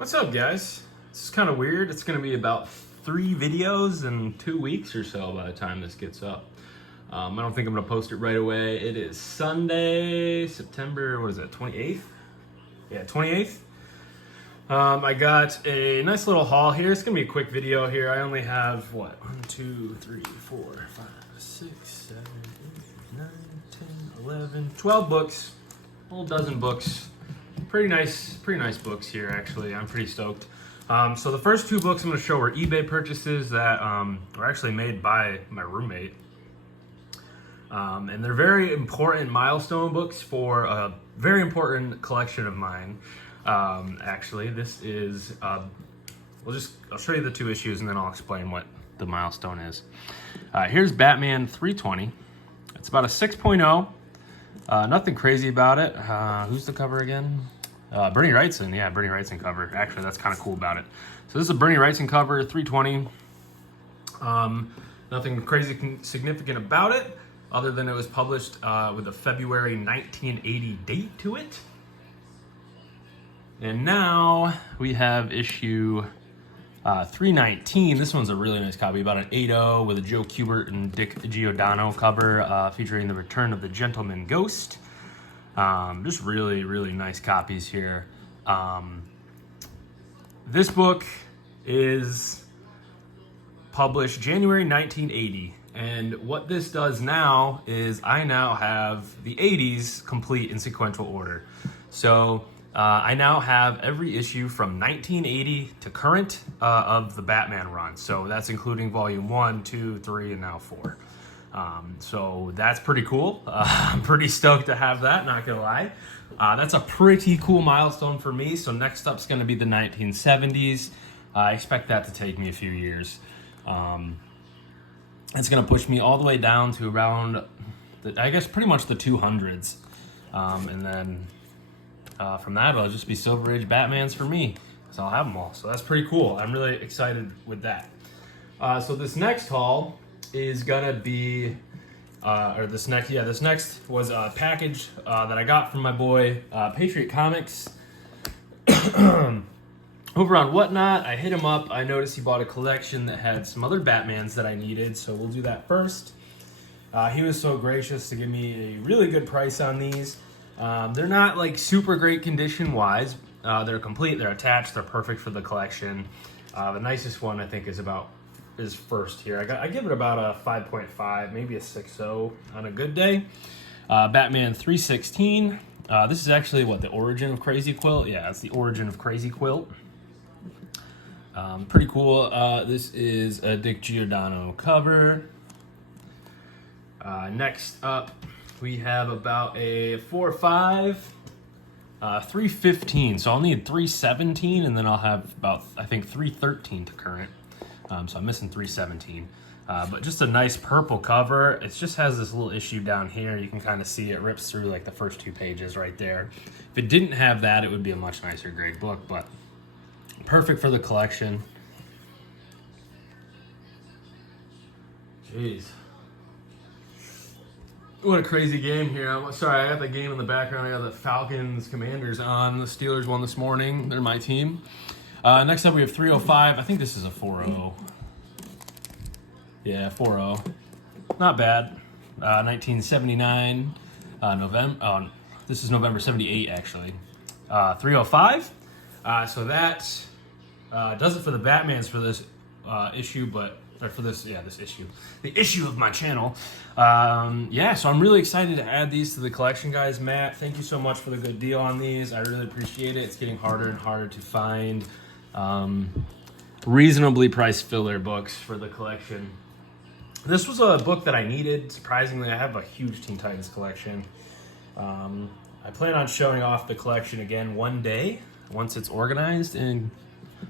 What's up, guys? This is kind of weird. It's going to be about 3 videos in 2 weeks or so by the time this gets up. I don't think I'm going to post it right away. It is Sunday, September, 28th? Yeah, 28th. I got a nice little haul here. It's going to be a quick video here. I only have, 1, 2, 3, 4, 5, 6, 7, 8, 9, 10, 11, 12 books. A whole dozen books. Pretty nice books here, actually. I'm pretty stoked. So the first 2 books I'm going to show are eBay purchases that were actually made by my roommate. And they're very important Milestone books for a very important collection of mine. Actually, this is, I'll show you the 2 issues and then I'll explain what the Milestone is. Here's Batman 320. It's about a 6.0. Nothing crazy about it. Who's the cover again? Bernie Wrightson. Yeah, Bernie Wrightson cover. Actually, that's kind of cool about it. So this is a Bernie Wrightson cover, 320. Nothing crazy significant about it, other than it was published with a February 1980 date to it. And now we have issue 319. This one's a really nice copy, about an 8.0 with a Joe Kubert and Dick Giordano cover featuring the return of the Gentleman Ghost. Just really, really nice copies here. This book is published January 1980. And what this does now is I now have the 80s complete in sequential order. So I now have every issue from 1980 to current of the Batman run. So that's including volume 1, 2, 3, and now 4. So that's pretty cool. I'm pretty stoked to have that, not gonna lie. That's a pretty cool milestone for me. So next up's gonna be the 1970s. I expect that to take me a few years. It's gonna push me all the way down to around, I guess pretty much the 200s. And then from that, it'll just be Silver Age Batmans for me. So I'll have them all. So that's pretty cool. I'm really excited with that. So this next haul is gonna be, this next was a package that I got from my boy Patriot Comics over on WhatNot. I hit him up. I noticed he bought a collection that had some other Batmans that I needed, so we'll do that first. He was so gracious to give me a really good price on these. They're not like super great condition wise. They're complete, they're attached, they're perfect for the collection. The nicest one I think is first here. I give it about a 5.5, maybe a 6.0 on a good day. Batman 316. This is actually the origin of Crazy Quilt? Yeah, it's the origin of Crazy Quilt. Pretty cool. This is a Dick Giordano cover. Next up, we have about a 4 or 5, 315. So I'll need 317, and then I'll have about, I think, 313 to current. So I'm missing 317. But just a nice purple cover. It just has this little issue down here. You can kind of see it rips through like the first 2 pages right there. If it didn't have that, it would be a much nicer grade book, but perfect for the collection. Jeez. What a crazy game here. I'm sorry, I got the game in the background. I got the Falcons Commanders on. The Steelers won this morning. They're my team. Next up, we have 305. I think this is a 4.0. Yeah, 4.0. Not bad. 1979. November. This is November 78, actually. 305. So that does it for the Batmans for this issue, this issue. The issue of my channel. So I'm really excited to add these to the collection, guys. Matt, thank you so much for the good deal on these. I really appreciate it. It's getting harder and harder to find reasonably priced filler books for the collection. This was a book that I needed. Surprisingly, I have a huge Teen Titans collection. I plan on showing off the collection again one day once it's organized and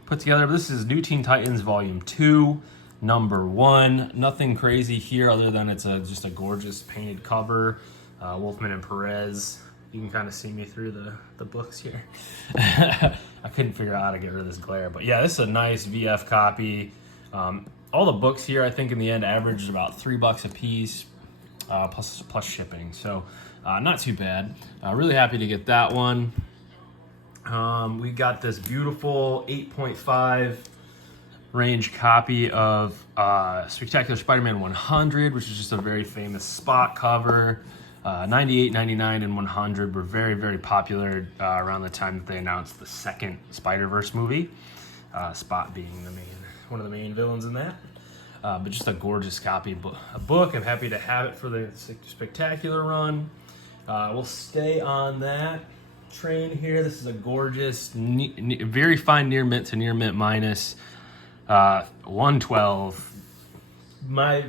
put together. This is New Teen Titans Volume 2, Number 1. Nothing crazy here other than it's just a gorgeous painted cover. Wolfman and Perez. You can kind of see me through the books here. I couldn't figure out how to get rid of this glare. But yeah, this is a nice VF copy. All the books here, I think in the end, averaged about $3 a piece, plus shipping. So not too bad. Really happy to get that one. We got this beautiful 8.5 range copy of Spectacular Spider-Man 100, which is just a very famous Spot cover. 98, 99, and 100 were very, very popular around the time that they announced the second Spider-Verse movie. Spot being one of the main villains in that. But just a gorgeous copy a book. I'm happy to have it for the Spectacular run. We'll stay on that train here. This is a gorgeous, very fine near mint to near mint minus 112. My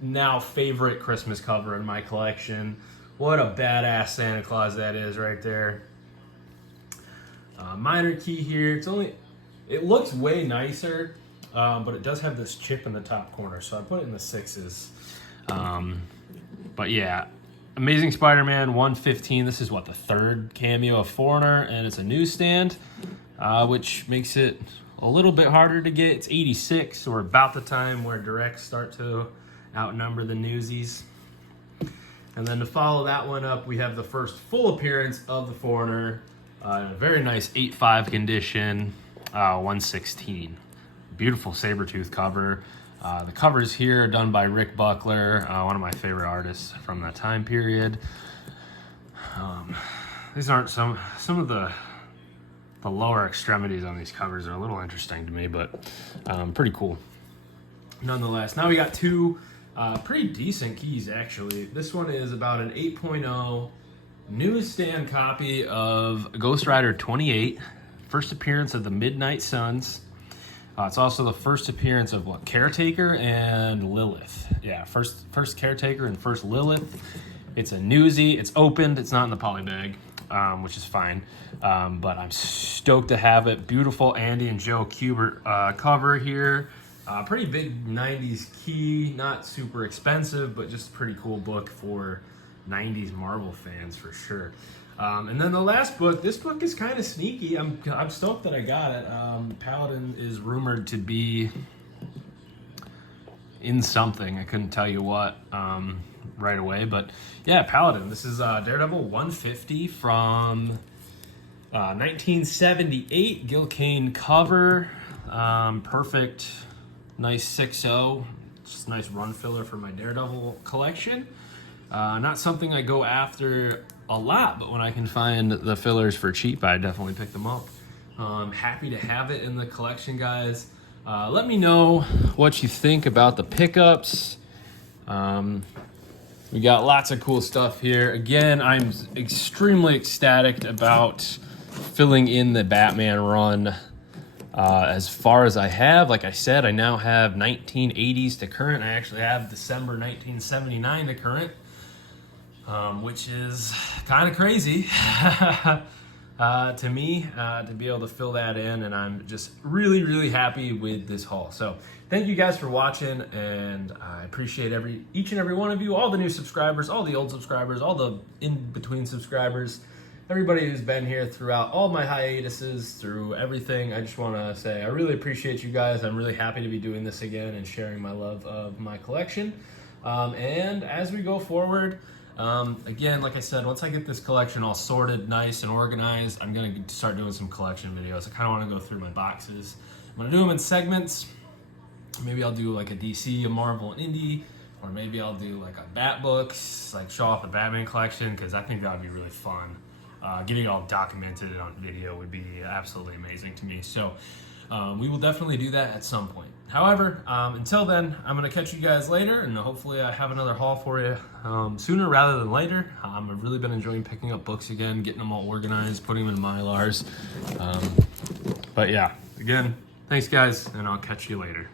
now favorite Christmas cover in my collection. What a badass Santa Claus that is right there. Minor key here. It looks way nicer, but it does have this chip in the top corner, so I put it in the 6s. But yeah, Amazing Spider-Man 115. This is what, the third cameo of Foreigner, and it's a newsstand, which makes it a little bit harder to get. It's 86, so we're about the time where directs start to outnumber the newsies. And then to follow that one up, we have the first full appearance of the Foreigner, in a very nice 8.5 condition, 116. Beautiful Sabretooth cover. The covers here are done by Rick Buckler, one of my favorite artists from that time period. These aren't some of the lower extremities on these covers are a little interesting to me, but pretty cool nonetheless. Now we got two pretty decent keys, actually. This one is about an 8.0 newsstand copy of Ghost Rider 28, first appearance of the Midnight Suns. It's also the first appearance of Caretaker and Lilith. Yeah, first Caretaker and first Lilith. It's a newsie. It's opened. It's not in the poly bag, which is fine. But I'm stoked to have it. Beautiful Andy and Joe Kubert cover here. Pretty big 90s key. Not super expensive, but just a pretty cool book for 90s Marvel fans for sure. And then the last book, this book is kind of sneaky. I'm stoked that I got it. Paladin is rumored to be in something. I couldn't tell you what right away, but yeah, Paladin. This is Daredevil 150 from 1978, Gil Kane cover. Perfect, nice 6.0. Just a nice run filler for my Daredevil collection. Not something I go after a lot, but when I can find the fillers for cheap, I definitely pick them up. Happy to have it in the collection, guys. Let me know what you think about the pickups. We got lots of cool stuff here. Again, I'm extremely ecstatic about filling in the Batman run as far as I have. Like I said, I now have 1980s to current. I actually have December 1979 to current. Which is kind of crazy to me to be able to fill that in, and I'm just really, really happy with this haul. So thank you guys for watching, and I appreciate each and every one of you, all the new subscribers, all the old subscribers, all the in-between subscribers, everybody who's been here throughout all my hiatuses, through everything. I just want to say I really appreciate you guys. I'm really happy to be doing this again and sharing my love of my collection. And as we go forward, again, like I said, once I get this collection all sorted, nice and organized, I'm going to start doing some collection videos. I kind of want to go through my boxes. I'm going to do them in segments. Maybe I'll do like a DC, a Marvel, an Indie, or maybe I'll do like a Bat books, like show off the Batman collection, because I think that would be really fun. Getting it all documented on video would be absolutely amazing to me. So we will definitely do that at some point. However, until then, I'm going to catch you guys later, and hopefully I have another haul for you sooner rather than later. I've really been enjoying picking up books again, getting them all organized, putting them in Mylars. But yeah, again, thanks guys, and I'll catch you later.